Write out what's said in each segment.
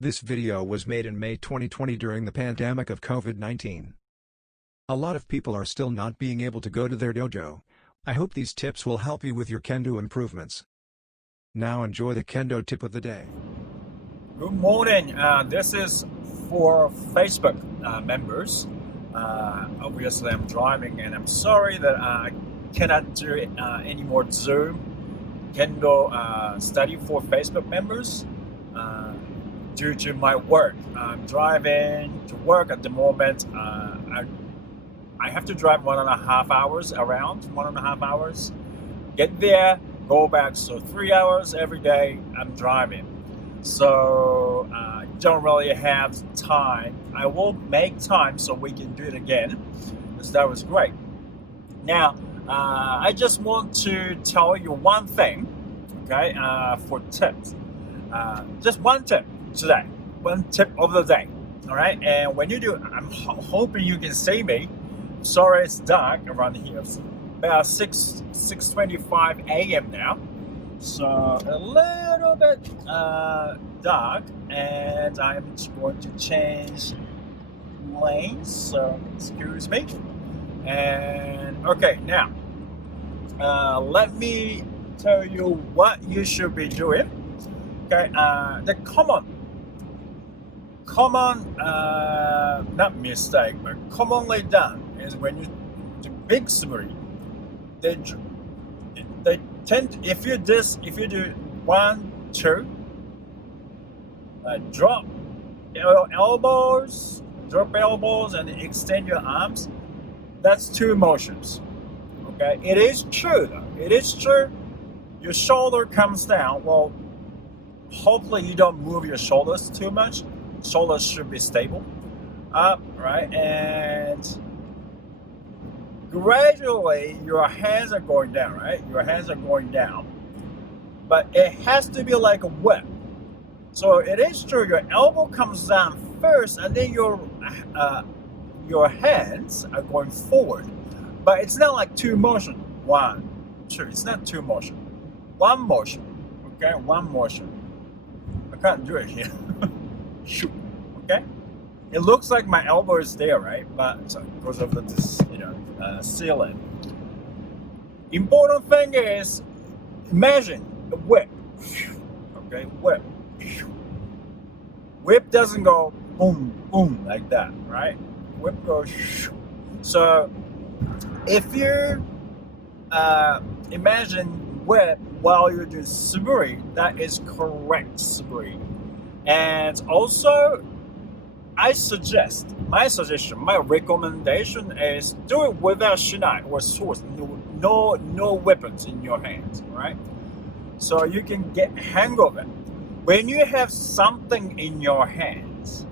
This video was made in May 2020 during the pandemic of COVID-19. A lot of people are still not being able to go to their dojo. I hope these tips will help you with your kendo improvements. Now enjoy the kendo tip of the day. Good morning. This is for Facebook members. Obviously, I'm driving, and I'm sorry that I cannot do any more Zoom Kendo study for Facebook members due to my work. I'm driving to work at the moment. I have to drive 1.5 hours, around 1.5 hours. Get there, go back. So 3 hours every day I'm driving. So don't really have time. I will make time so we can do it again, because that was great. Now, I just want to tell you one thing, okay, for tips. Just one tip today, one tip of the day, all right? And when you do, I'm hoping you can see me. Sorry, it's dark around here. It's about 6:25 a.m. now. So a little bit dark, and I'm going to change lanes, so excuse me. And okay, now let me tell you what you should be doing. Okay, the common not mistake, but commonly done is when you do big sumuri, they tend, if you do 1, 2, drop elbows, and extend your arms. That's 2 motions. Okay, it is true though. It is true. Your shoulder comes down. Well, hopefully you don't move your shoulders too much. Shoulders should be stable up, right? And gradually your hands are going down, right? Your hands are going down, but it has to be like a whip. So it is true, your elbow comes down first, and then your hands are going forward. But it's not like 2 motion. 1, 2. It's not 2 motion. 1 motion. Okay, 1 motion. I can't do it here. Shoot. Okay. It looks like my elbow is there, right? But it's because of this, ceiling. Important thing is, imagine a whip. Okay, whip. Whip doesn't go boom, boom like that, right? Whip goes. So if you imagine whip while you're doing sumuri, that is correct sumuri. And also, my suggestion, my recommendation is do it without shinai or swords, no weapons in your hands, right? So you can get hang of it. When you have something in your hands,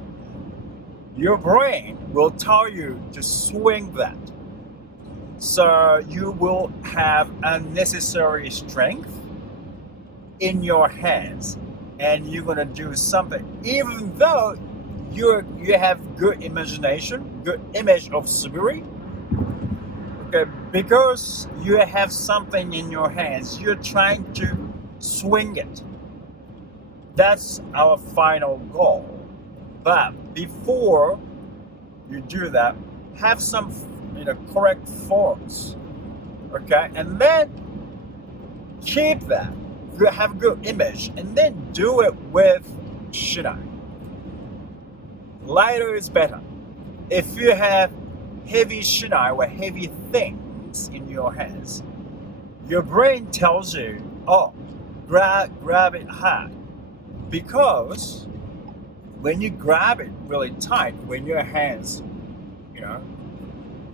your brain will tell you to swing that. So you will have unnecessary strength in your hands, and you're gonna do something, even though you have good imagination, good image of sumuri. Okay, because you have something in your hands, you're trying to swing it. That's our final goal. But before you do that, have some correct forms. Okay, and then keep that. You have good image, and then do it with shinai. Lighter is better. If you have heavy shinai or heavy things in your hands, your brain tells you, oh, grab it hard. Because when you grab it really tight, when your hands,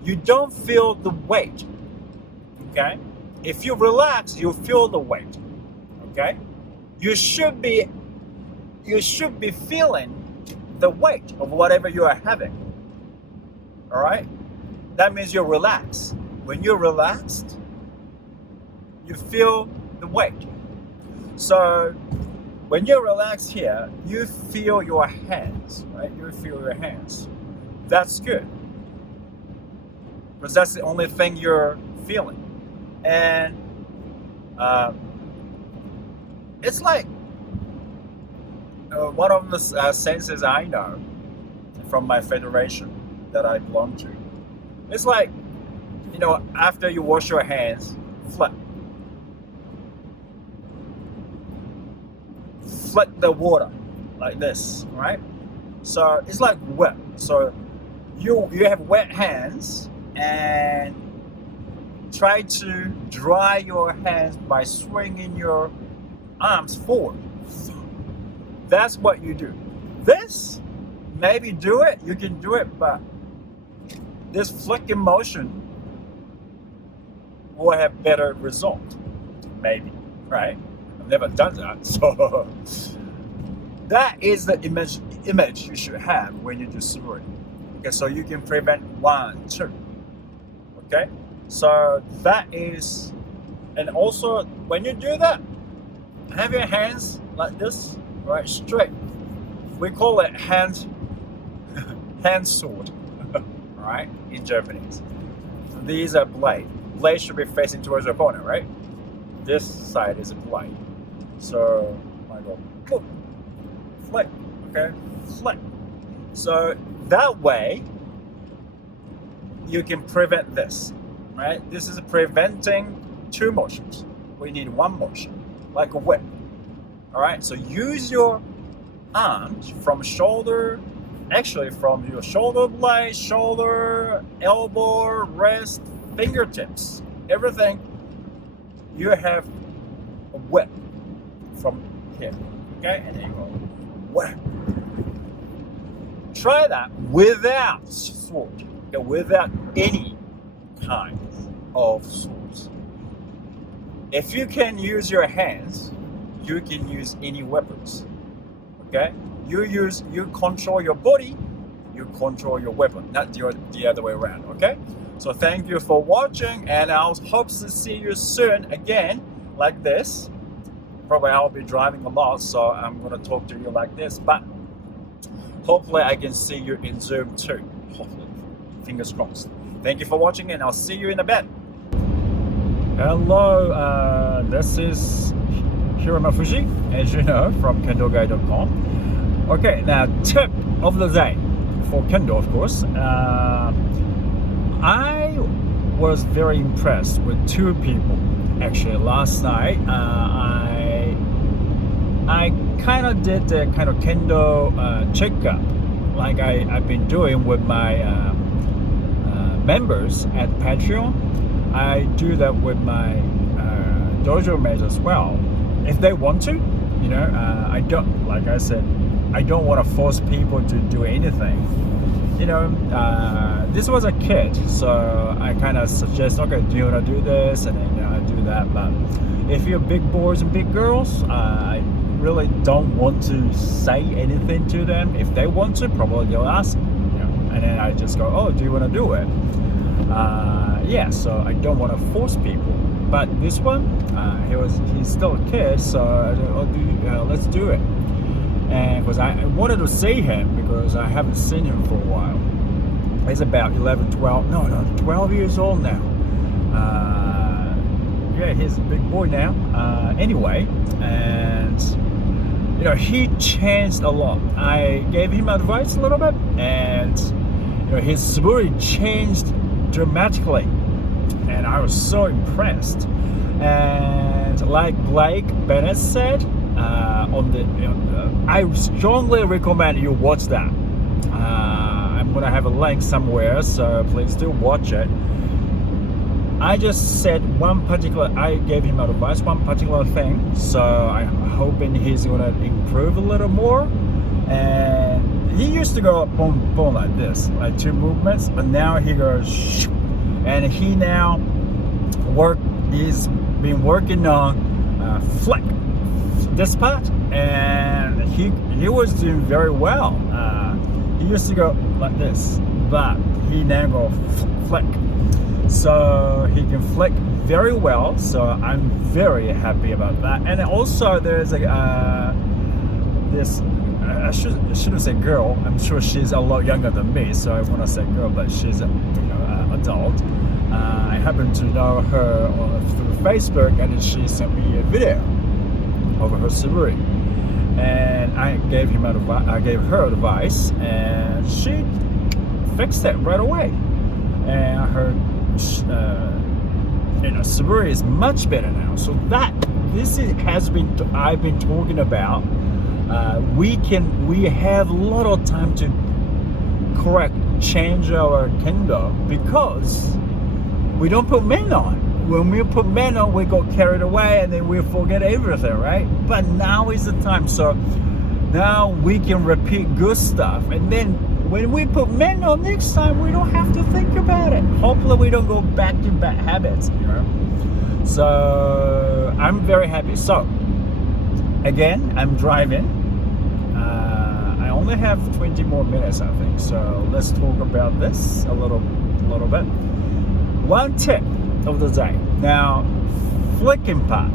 you don't feel the weight. Okay? If you relax, you feel the weight. Okay? You should be feeling the weight of whatever you are having. All right? That means you're relaxed. When you're relaxed, you feel the weight. So when you're relaxed here, you feel your hands, right? You feel your hands. That's good. Because that's the only thing you're feeling. And it's like one of the senses I know from my federation that I belong to. It's like, after you wash your hands, flick the water like this, right? So it's like wet. So you have wet hands and try to dry your hands by swinging your arms forward. That's what you do. This, maybe do it, you can do it, but this flicking motion will have better result, maybe, right? I've never done that, so that is the image you should have when you do Suburi. Okay, so you can prevent 1, 2. Okay, so that is, and also when you do that, have your hands like this, right, straight. We call it hand sword, right, in Japanese. These are blade. Blade should be facing towards your opponent, right? This side is a blade. So I go, boom, flick, okay, flick. So that way you can prevent this, right? This is preventing 2 motions. We need 1 motion, like a whip. All right, so use your arms from shoulder, actually from your shoulder blade, shoulder, elbow, wrist, fingertips, everything. You have a whip from here, okay? And then you go whip. Try that without sword, okay? Without any kind of swords. If you can use your hands, you can use any weapons. Okay? You control your body, you control your weapon, not the other way around. Okay? So thank you for watching, and I'll hope to see you soon again, like this. Probably I'll be driving a lot, so I'm gonna talk to you like this, but hopefully I can see you in Zoom too. Hopefully. Fingers crossed. Thank you for watching, and I'll see you in a bit. Hello, this is Hiroma Fuji, as you know, from Kendo-Guide.com. Okay, now tip of the day for Kendo, of course. I was very impressed with 2 people. Actually, last night, I kind of did the kind of Kendo checkup, like I've been doing with my members at Patreon. I do that with my dojo mates as well. If they want to, I don't, like I said, I don't want to force people to do anything. This was a kid, so I kind of suggest, okay, do you want to do this? And then I do that. But if you're big boys and big girls, I really don't want to say anything to them. If they want to, probably they'll ask, and then I just go, oh, do you want to do it? Yeah, so I don't want to force people. But this one, he's still a kid, so let's do it. And because I wanted to see him, because I haven't seen him for a while. He's about 12 years old now. Yeah, he's a big boy now. Anyway, and he changed a lot. I gave him advice a little bit, and his Suburi changed dramatically, and I was so impressed. And like Blake Bennett said, I strongly recommend you watch that. I'm gonna have a link somewhere, so please do watch it. I just said I gave him advice, one particular thing, so I'm hoping he's gonna improve a little more. And he used to go boom, boom like this, like 2 movements, but now he goes shoo, and he now he's been working on flick this part, and he was doing very well. He used to go like this, but he now go flick. So he can flick very well, so I'm very happy about that. And also there's I shouldn't say girl, I'm sure she's a lot younger than me, so I want to say girl, but she's adult. I happen to know her through Facebook, and she sent me a video of her Suburi. And I gave her advice, and she fixed it right away. And I heard, Subaru is much better now. So I've been talking about. We have a lot of time to change our Kendo, because we don't put men on. When we put men on, we go carried away and then we forget everything, right? But now is the time. So now we can repeat good stuff, and then when we put men on next time, we don't have to think about it. Hopefully we don't go back to bad habits, So I'm very happy. So again, I'm driving. I only have 20 more minutes, I think. So let's talk about this a little bit. One tip of the day. Now, flicking part.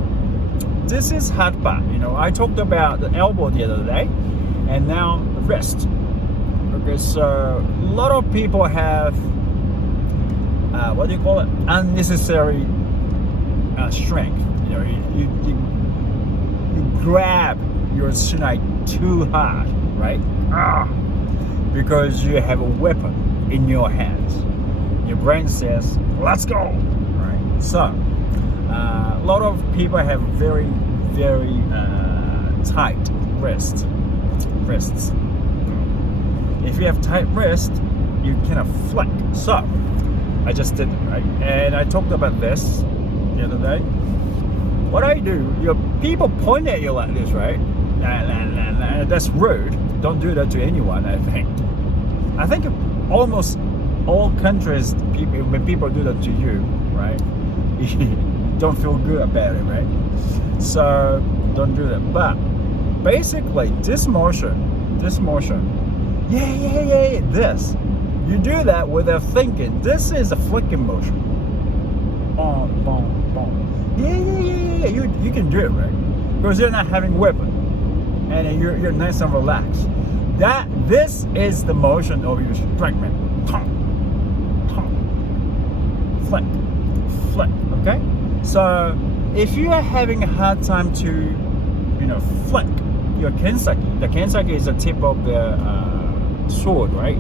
This is hard part. I talked about the elbow the other day, and now the wrist. Okay, so a lot of people have unnecessary strength. You grab your shinai too hard, right? Because you have a weapon in your hands. Your brain says, "Let's go!" Right? So a lot of people have very, very tight wrists. If you have tight wrist, you cannot flick. So I just did it, right? And I talked about this the other day. What I do, people point at you like this, right? That's rude. Don't do that to anyone, I think almost all countries, when people do that to you, right? You don't feel good about it, right? So don't do that. But basically, this motion, this, you do that without thinking. This is a flicking motion. Boom, boom, boom. Yeah. You can do it, right? Because you're not having weapon, and you're nice and relaxed. This is the motion of your strikeman. Flick. Okay. So if you are having a hard time to, flick your kensaki. The kensaki is the tip of the sword, right?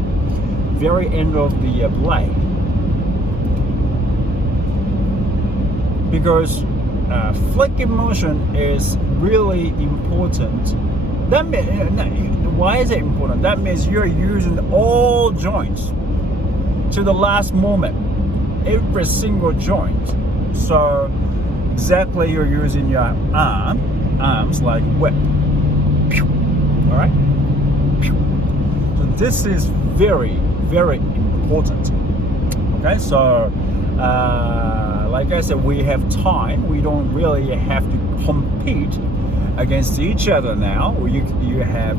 Very end of the blade. Because flicking motion is really important. That means, why is it important? That means you're using all joints to the last moment, every single joint. So exactly, you're using your arms like whip. All right. So this is very, very important. Okay, so like I said, we have time. We don't really have to compete against each other now. You have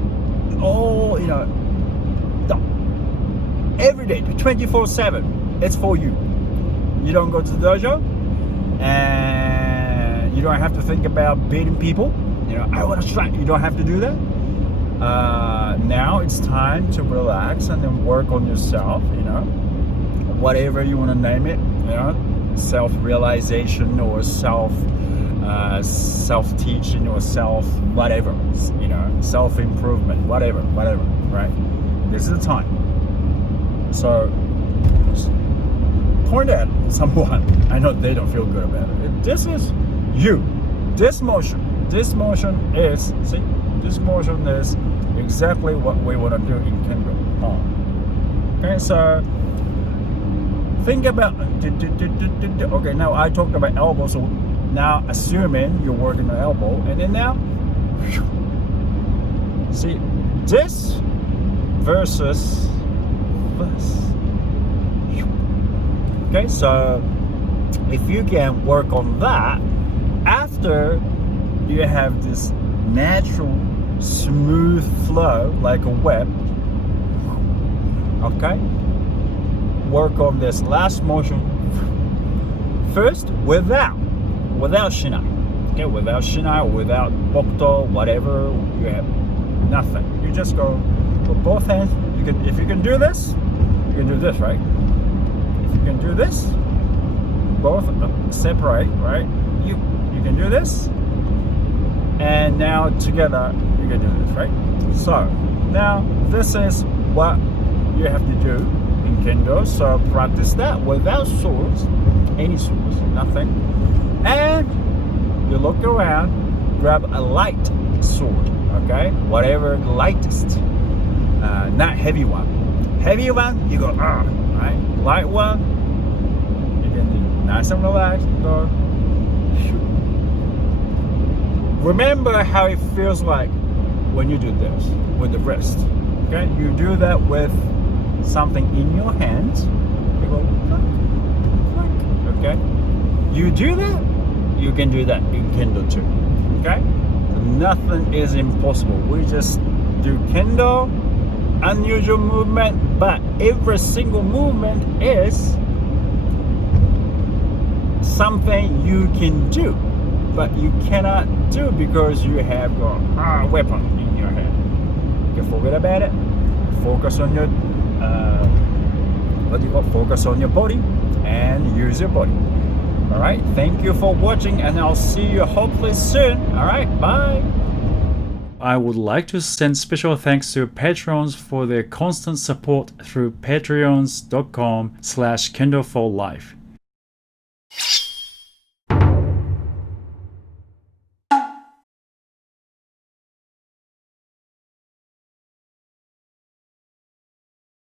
all, every day, 24/7. It's for you. You don't go to the dojo, and you don't have to think about beating people. I want to strike. You don't have to do that. Now it's time to relax and then work on yourself. Whatever you want to name it. Self-realization or self-teaching or whatever. Self-improvement. Whatever. Right? This is the time. So point at someone. I know they don't feel good about it. This is you. This motion is exactly what we want to do in Kendo. Okay, so think about. Okay, now I talked about elbow. So now, assuming you're working on elbow, and then now, see this versus this. Okay, so if you can work on that, after you have this natural, smooth flow like a web, okay, work on this last motion first without shinai. Okay, without shinai, without bokuto, whatever, you have nothing. You just go with both hands. If you can do this, you can do this, right? If you can do this, both separate, right? You can do this, and now together you you can do this, right? So now this is what you have to do in Kendo. So practice that without swords, any swords, nothing. And you look around, grab a light sword, okay? Whatever the lightest, not heavy one. Heavy one, you go, right? Light one, you can do nice and relaxed, go shoot. Remember how it feels like when you do this with the wrist, okay? You do that with something in your hands, you go, okay? You do that, you can do that in Kendo too, okay? So nothing is impossible. We just do Kendo, unusual movement, but every single movement is something you can do, but you cannot do because you have a weapon in your head. You can forget about it. Focus on your focus on your body and use your body. All right, thank you for watching, and I'll see you hopefully soon. All right, bye. I would like to send special thanks to patrons for their constant support through patreons.com/Kendo for Life.